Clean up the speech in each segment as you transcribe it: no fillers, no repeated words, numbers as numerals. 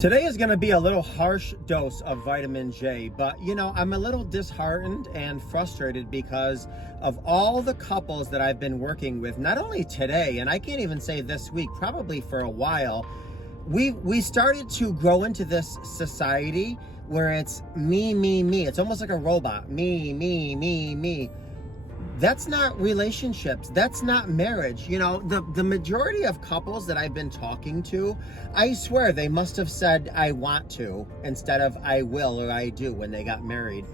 Today is going to be a little harsh dose of vitamin J, but I'm a little disheartened and frustrated because of all the couples that I've been working with, not only today, and I can't even say this week, probably for a while. We started to grow into this society where it's me, me, me. It's almost like a robot. Me, me, me, me. That's not relationships. That's not marriage. The majority of couples that I've been talking to, I swear they must have said I want to instead of I will or I do when they got married.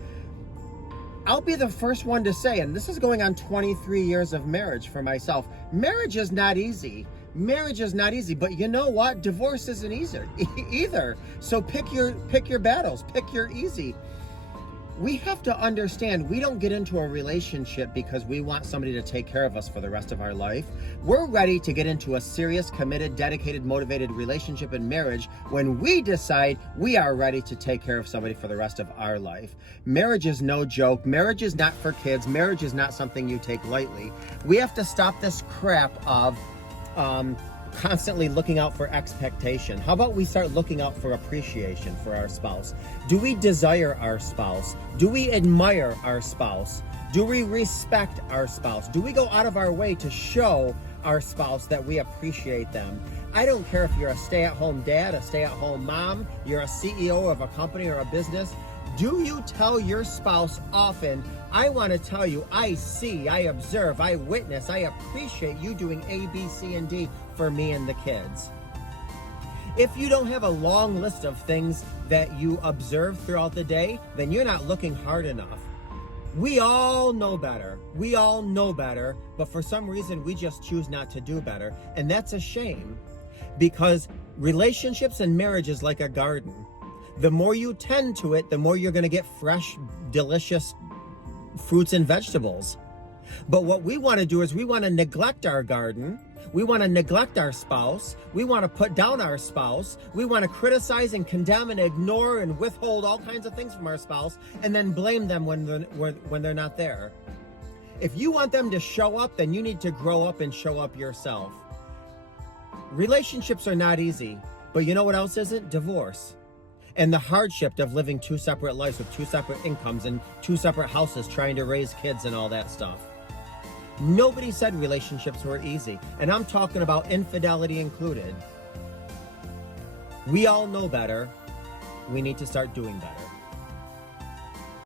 I'll be the first one to say, and this is going on 23 years of marriage for myself, marriage is not easy. Marriage is not easy, but you know what? Divorce isn't easy either. So pick your battles, pick your easy. We have to understand we don't get into a relationship because we want somebody to take care of us for the rest of our life. We're ready to get into a serious, committed, dedicated, motivated relationship and marriage when we decide we are ready to take care of somebody for the rest of our life. Marriage is no joke. Marriage is not for kids. Marriage is not something you take lightly. We have to stop this crap of constantly looking out for expectation. How about we start looking out for appreciation for our spouse? Do we desire our spouse? Do we admire our spouse? Do we respect our spouse? Do we go out of our way to show our spouse that we appreciate them? I don't care if you're a stay-at-home dad, a stay-at-home mom, you're a CEO of a company or a business. Do you tell your spouse often, I want to tell you, I see, I observe, I witness, I appreciate you doing A, B, C, and D for me and the kids? If you don't have a long list of things that you observe throughout the day, then you're not looking hard enough. We all know better. We all know better, but for some reason we just choose not to do better. And that's a shame, because relationships and marriage is like a garden. The more you tend to it, the more you're going to get fresh, delicious fruits and vegetables. But what we want to do is we want to neglect our garden. We want to neglect our spouse. We want to put down our spouse. We want to criticize and condemn and ignore and withhold all kinds of things from our spouse and then blame them when they're not there. If you want them to show up, then you need to grow up and show up yourself. Relationships are not easy, but you know what else isn't? Divorce. And the hardship of living two separate lives with two separate incomes and two separate houses, trying to raise kids and all that stuff. Nobody said relationships were easy, and I'm talking about infidelity included. We all know better. We need to start doing better.